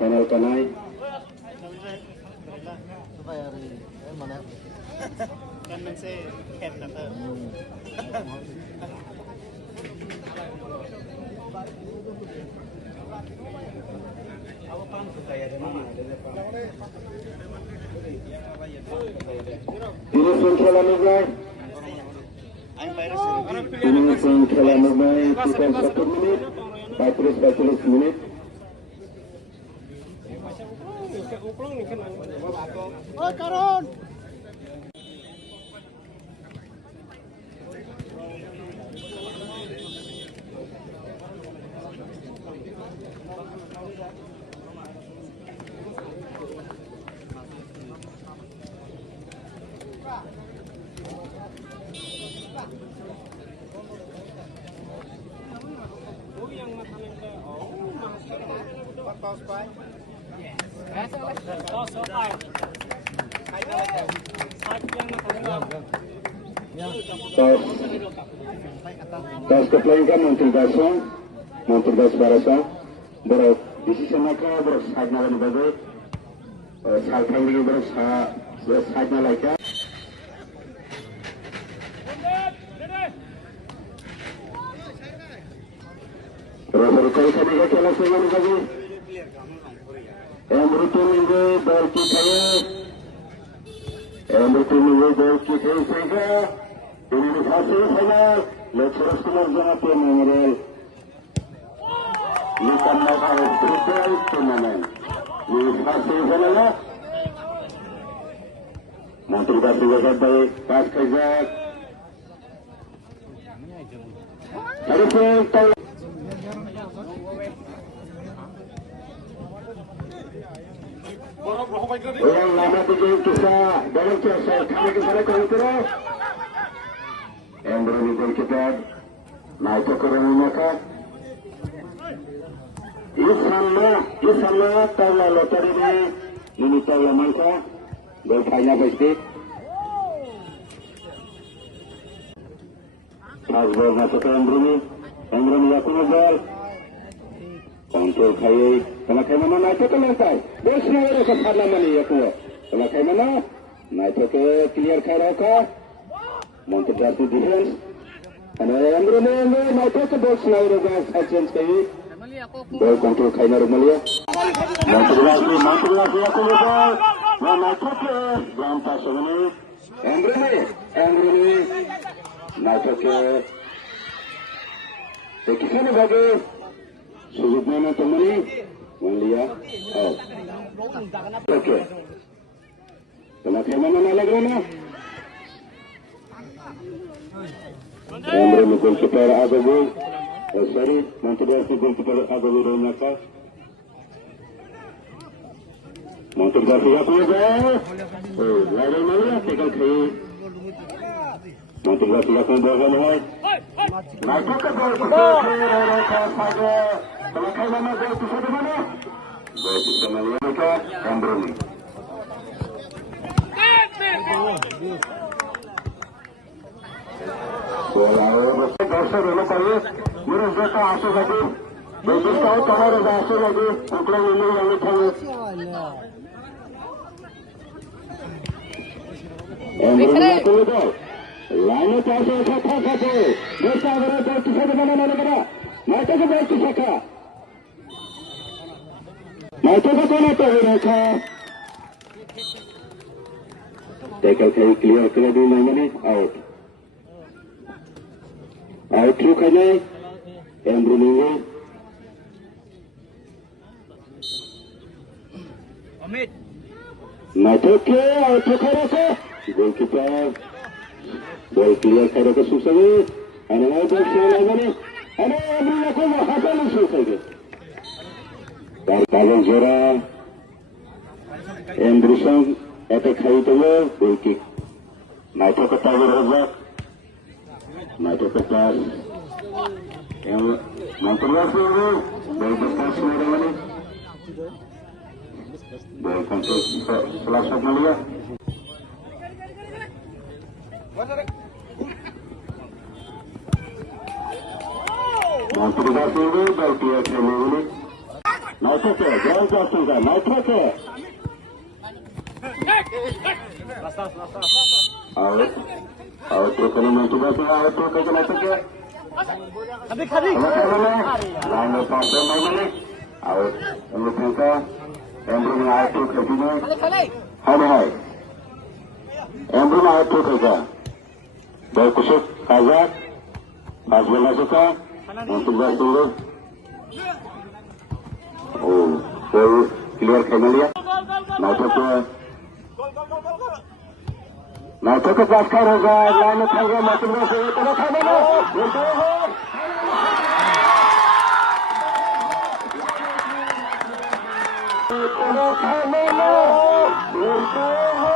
Final kanai. Kan mình sẽ kẹp là thơ. Ini sengkela mulai. Ini sengkela mulai. Kita 1 menit. 40 menit. Ôi Caron. Tas kepelaikan Menteri Das Barasa, berok decision mereka berok side nalar bagai, side kali berok side nalar kan. Terus kali kami kalau semua lagi, Emrutu minggu berki saya, sehingga ini hasil saya. Lecturer jangan mengenal bukan masalah football turnamen. Ini hasil sana. Menteri Basir baik pas kerja. Hari ini orang lama tujuh kisah dalam kisah kami kesana kontrol. Yang berhubungan kita naik ke rumah Isama tala lotari ini tala mangsa bertanya pasti Pasbol masuk ke Embrumi aku ngegal kontrol kaya kalau kaya mana naik ke lantai bosnya ada ke parlamen aku kalau kaya mana naik ke clear kaya Menteri Datu Defense, karena yang bermain mereka ke box lain juga agents kaya, ball control kaya normalnya. Menteri lagi aku lepas, mereka ke rampas ini, Embrumi, mereka ke, sekian bagi sudutnya teman ini, melihat, oke, kalau kaya mana lagi mana? Emre goalkeeper Agabu, sorry, Menteri goalkeeper Agabu Ronaka. Menteri Garcia punya, lari mana? Tegal kiri. Menteri Garcia punya bola mulai. Naik ke gol Ronaka saja. Kalau kaya mana gol itu sudah mana? Gol itu sama Ronaka, Emre. Dasar dulu kali, mereka asal lagi, begitu tahu kamar asal lagi, ukuran ini lagi tahu. Embrumi aku itu, lalu pasal satu, desa berada di sana mana negara, mereka berada di sana, mereka berada di mereka. Tackle kali clear dulu mana out. Outro kaya Embrumi Omid Matoke outro kaya ko goalkeeper ball clear kaya ko susah ana mau box mana mana ana Embrumi ko hasil susah ke kalau jora Embrumi attack kaya tu goal kick Matoke tahu berapa Matoke kelas yang Menteri Basir berbekas mana Bola kontrol selasap Malia. Mampu dikasih ini, bal dia kena ini. Naik ke, jangan jatuh kan, naik ke. Out to kena mampu dikasih, out to kena naik ke. Kadi. Lalu pasang mana? Out, mampu ka. Embrum out to kena. Hai. Embrum out to kena. Bal kusuk, kazak. Azwal suka. Mampu dikasih. Oh, full clear Malia. नाटक के पास कर होगा line उठाएगा मतलब से इतना खाना ना बोलते हो इतना खाना ना बोलते हो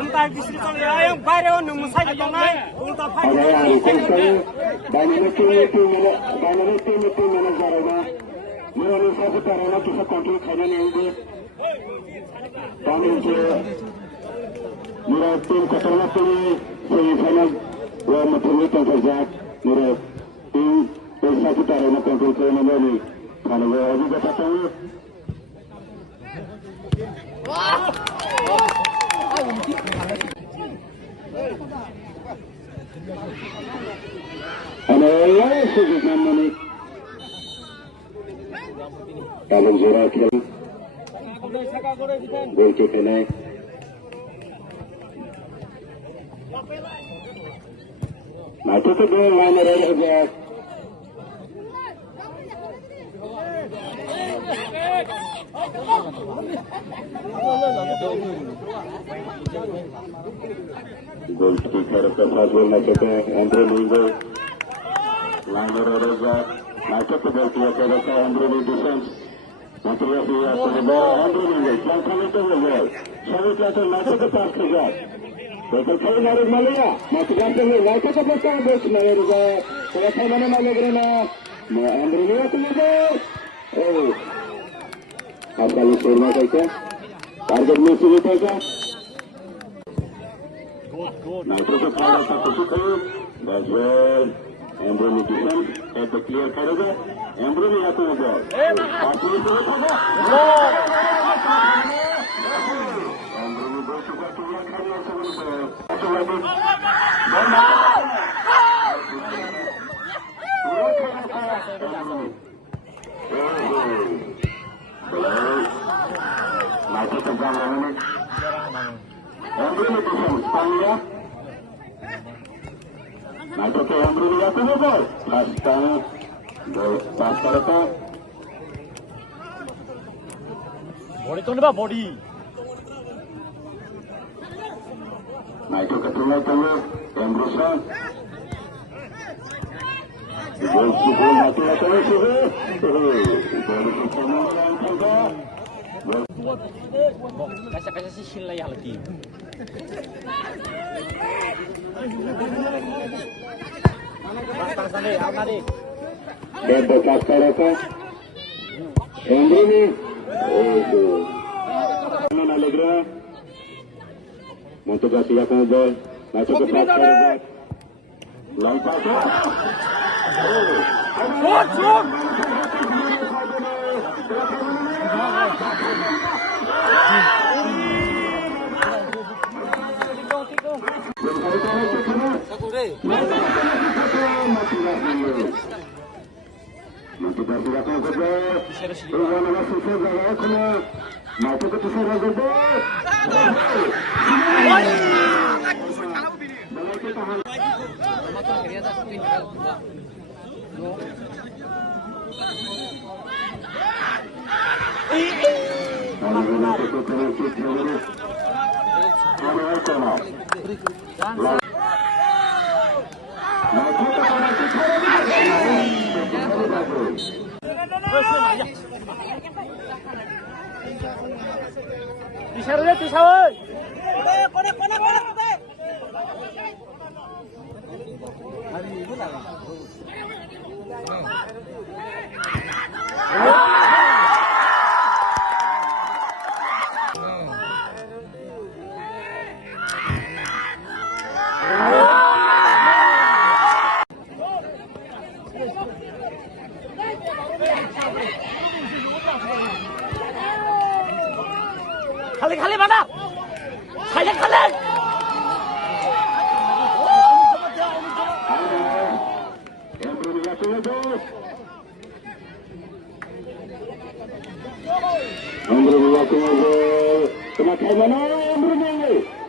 अंतर किसी को ले आए बाहर वो नुमुसाई के तंग है उल्टा फाइट बाइनरी टीम मैंने जाएगा मेरा निशा से कराना किसी कंट्रोल खाने नहीं दे ताकि मेरा टीम कटरना चाहिए सेमीफाइनल वो मतलब तो फर्जात मेरा टीम पैसा से कराना कंट्रोल करने में नहीं खाने वो अभी बताता हूँ अनेक से जितना money Kalung Zora kill. Goal kick and I took the goal line around the back. Goal kicker of the first goal match of Andrew Lingo. Line around the back. I took the ball to Andrew defense. Material for the ball, Andrew Lingo. One coming to the ball. Sorry, Plato, not to the pass to that. But the play now is Malia. Material to the right of the ball, this man is a Telephone Malagrana. Andrew Lingo to the ball. Oh, आपका ये shawarma कैसा? Target में से कैसा? Nitro से फाड़ा था कुछ करो. That's well. Andrew Nicholson at the clear करेगा. Andrew ने यहाँ तो बॉल. Andrew ने बॉल चुका तो यहाँ खाने और Nato tentang mana? Andrew Nicholson, Spania. Nato ke Andrew ni apa ni bol? Pas करता. बॉडी तो नहीं बा body. Nato ke tengah tengah, Andrew Nicholson. Gol sudah mati atau sudah? Gol sudah Kasa si Shin yang lagi. Dan bekas karaka. Andrew ni. Oh. Mana Alegra? Untuk kasih aku bol. Masuk ke pas karaka. Lompat.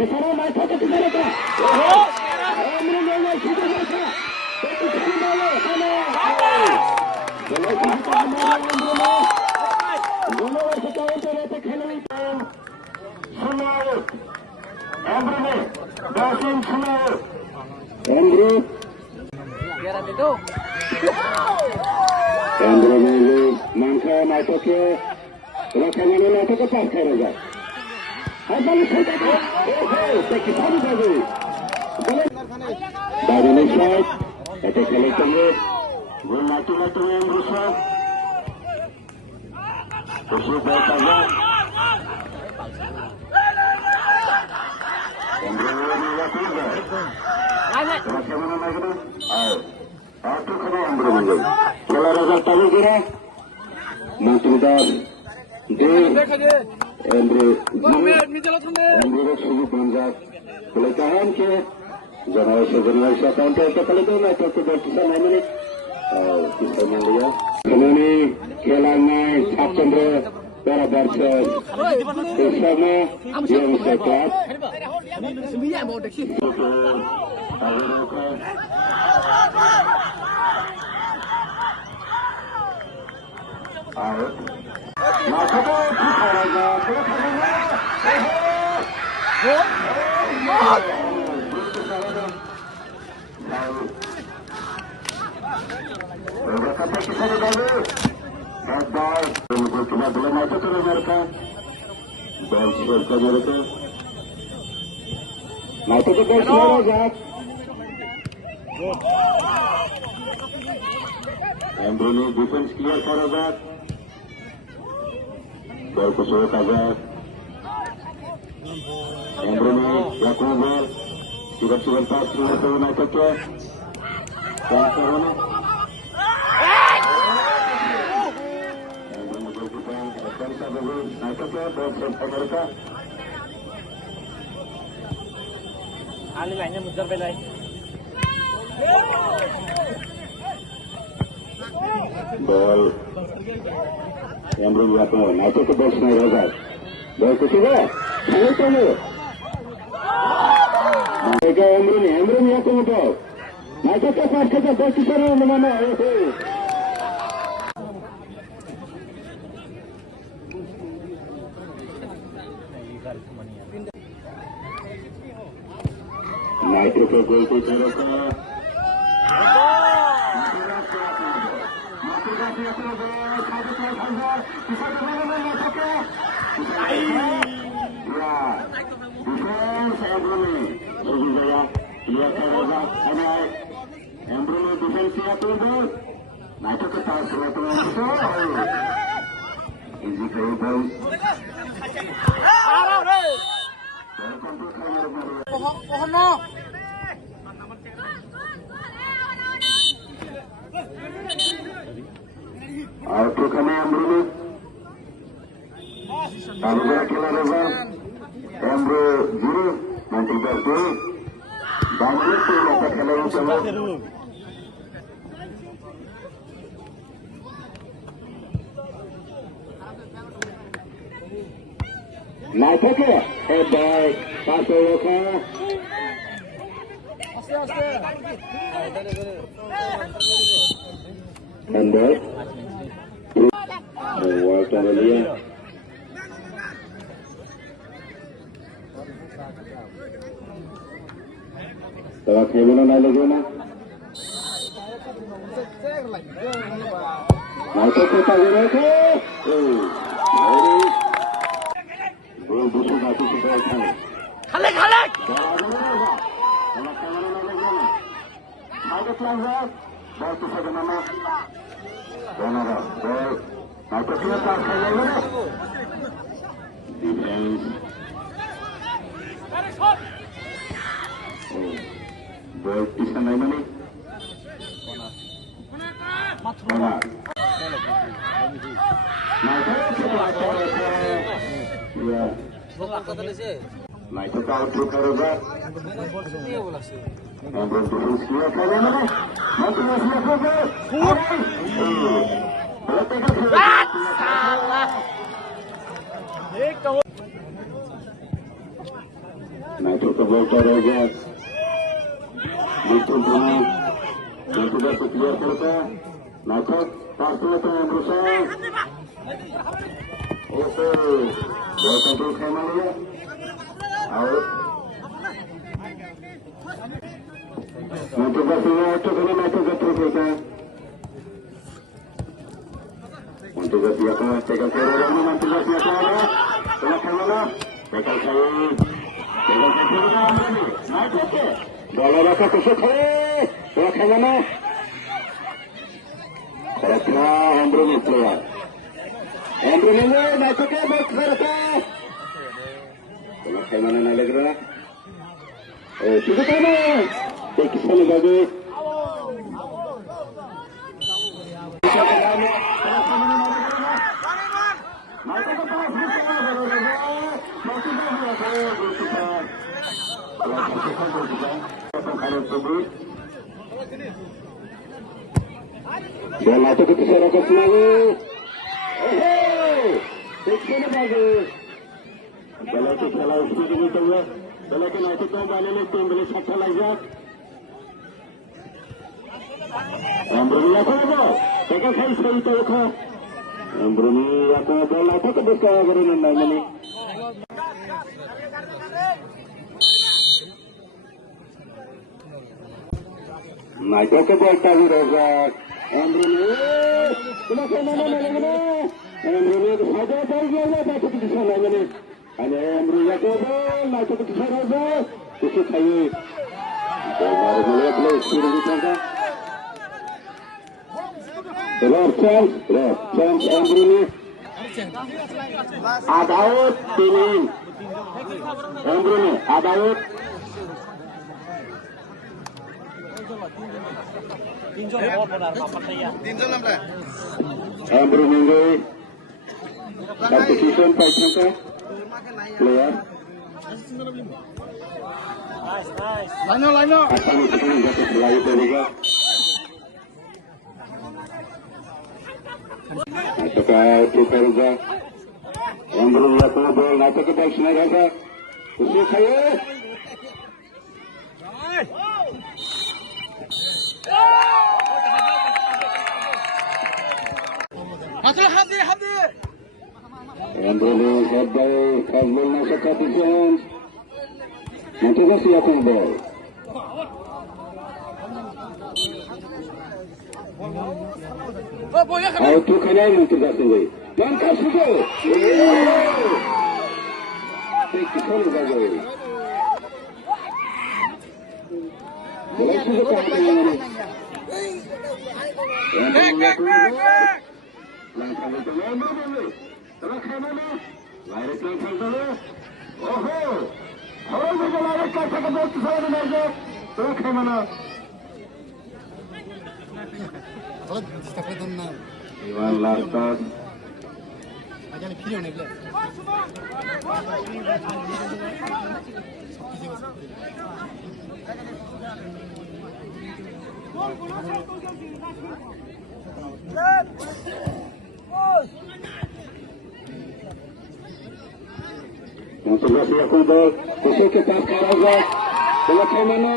Pisara naik ke mereka. Menunggu sudah mereka. Tapi mana? Kalau kita Bruno sekali terhadap Henry Sunau. Andrew Dasim Sunau. Andrew Andrew Mangka naik ke Rakangan naik ke pas keraja. Apa ni saya kata? Taki sabu sabu. Dari Malaysia, kita selesai. Gol mati yang rusak. Terus bertanya. Andrew ni lagi dah. Rakangan naik ke? Aku kena Andrew menjadi. Kalau result tahu kira, mungkin dah. Andrew sudah banyak pelitahan ke generasi counter terkali na itu berkisar 9 minit. Kita melihat ini kelangan Chandra versus bersama yang sekat. Andrew defense clear करेगा ball को shot आगा Andrew याकूब सुरक्षित pass through तो ना तो क्या करना Andrew को defence अच्छा बॉल ना तो क्या बॉल से अमेरिका आली लाइनnya muter belai ball Andrew याकूब ना तो बॉक्स में रहेगा ball को सीधा खेल तो लो mereka Andrew याकूब ball ना तो क्या पास करता बॉल की तरफ mana Naito ke gol ko terus ke Auto kami Andrew Andrew kila level Andrew juru nanti bergol bangun tu mata kalau sama naik ke baik pasal ke Anda Walter Elia Telah kemana nak lagi na? Masuk ke tangga ke? Gol busuk mati sudah kali. Khalik Ada pelanggar, bal tu saja nama. Donara, bal. Ada pelanggar saya mana? Defense. Bal di sana mana? Mana? Ya. Naik ke out keroga. Andrew terus dia kaya mana? Mati masih apa? salah. Naito ke ball Toraja. Betul benar. Dan sudah clear kereta. Naito pasnya ke Amrusa. Oke. Ball control kemana ya? Out. Naito kasihnya itu kena Naito betul kereta. Untuk siapa? Tegal Ferrari nanti siapa? Tegal Ferrari. Tegal Ferrari. Tegal Ferrari. Naik ke. Bola rasa kusuk hari. Tegal Ferrari. Kerana Ambrumi keluar. Ambrumi naik ke bal kereta. Tegal Ferrari nak legra. Oh, cuba mana? Kisah lagi. Bola itu keserokok lagi. Sekian bagus. Bola itu salah sedikit itu ya. Bola itu nanti kembali lagi kembali satu lagi. Ambrumi aku apa? Tegal saya itu aku. Ambrumi aku bola itu kebetulan kerana nama ni. Naik ke bal tahu Razak. Ambrumi, kenapa mana lagi? Ambrumi itu saja bal dia baca di sana ni. Hanya Ambrumi aku bal, naik ke sana Razak. Itu saya. Baru mulai play suruh kita. Chance Ambrumi. Adaut tining. Ambrumi adaut. Ambrumi ini substitution paitnya player. Lano. Akan sekali jatuh berlalu juga. Apakah kita juga Ambrumi aku bol naik ke bal senang saja. Usia saya. Hadi. Ambrumi sampai Fazlul masuk ke position. Nanti kasih aku bol. Auto kena nanti kasih bol. Langkah sudah. Teknikal bagus. Bola sudah kalah ini. Langkah itu Ambrumi. Terus mana? Lari langkah dulu. Orang juga lari ke sana ke sana saja. Terus mana? Iwan Lastas. Untuk siap untuk kusuk ke pas Razak. Bola ke mana?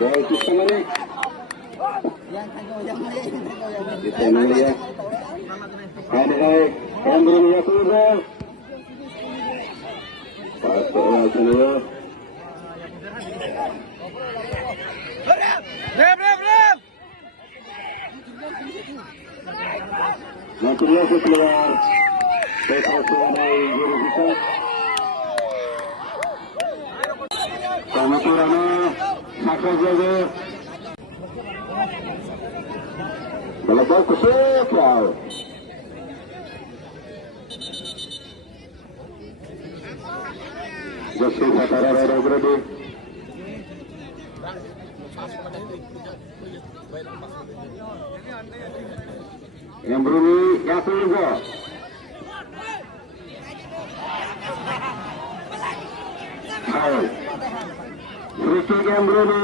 Bola ke sana ni. Di sana dia. Hai, Ambrumi aku bol. Pas bola sana. Rep. Nanti dia keluar. Petra Suwana juru kita. Sama Turana, Sakra Jaga. Bola bal kusuk kau. Joseph Fatara berada. Ambrumi yang juga. Foul. Free kick Ambrumi.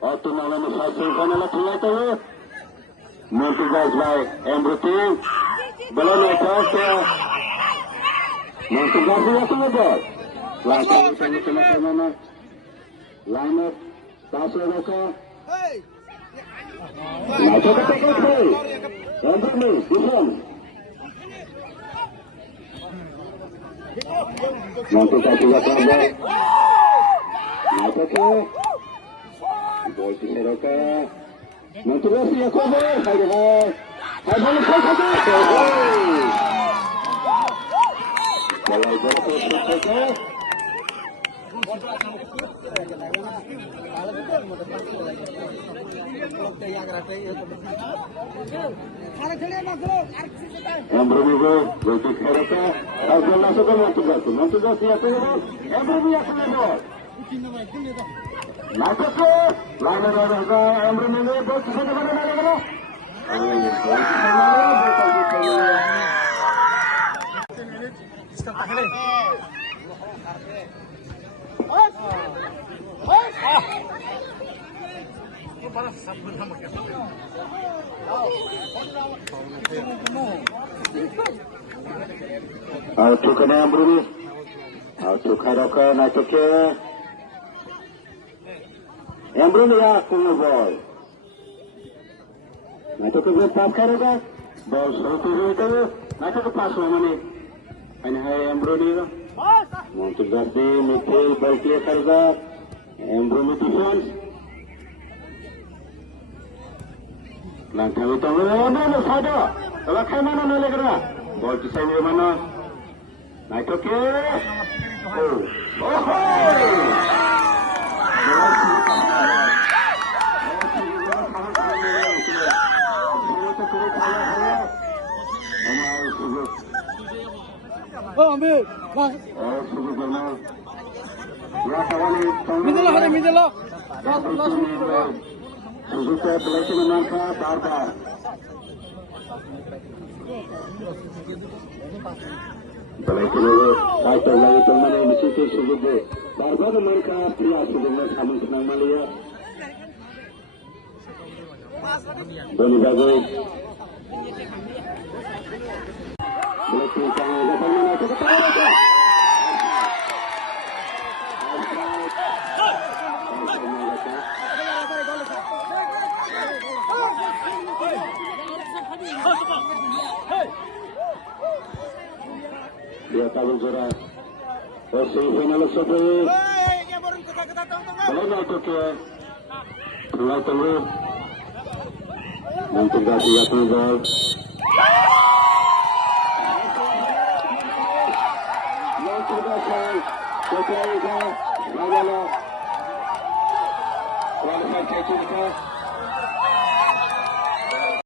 Auto malam hasil kana la thila to Montugas by Embruti. Belum lepas ke. Montugas dia kena bol. Langsung sana ke mana? Liner pasal ke. Macam apa kau? Embruti, defend. Montugas dia kena bol. Macam ke? Bol di sana ke. Montugas dia kena bol. Hai bol ke. Kalau itu Embruti itu kereta. Asal masuk ke Montugas dia kena. Embruti dia kena bol. Masuk ke. Lama dah Embruti ni bol di sana mana? Auto kena Embruti. Auto kena naik ke. Embruti ya kena bol. Naik ke pas kena. Bol satu itu. Naik ke pas mana? Ini hai Embruti lah. Montugas di Mikhail ball clear kरेगा. Embruti defense. Langkah itu mana sada. Langkah mana nak kena? Ball di sana mana? Naik ke. Oh. Oh, ambil. Minjelah. Suzuki pelakon menangka bar. Pelakon itu mana mesti Suzuki. Bar menangka pria Suzuki sama senang Malaysia. Boni bagus. Pelakon yang datang dia tabung zora. Semifinal sampai. Belum itu ke. Mulai tunggu. Montugas dia gol. Montugas Kualifikasi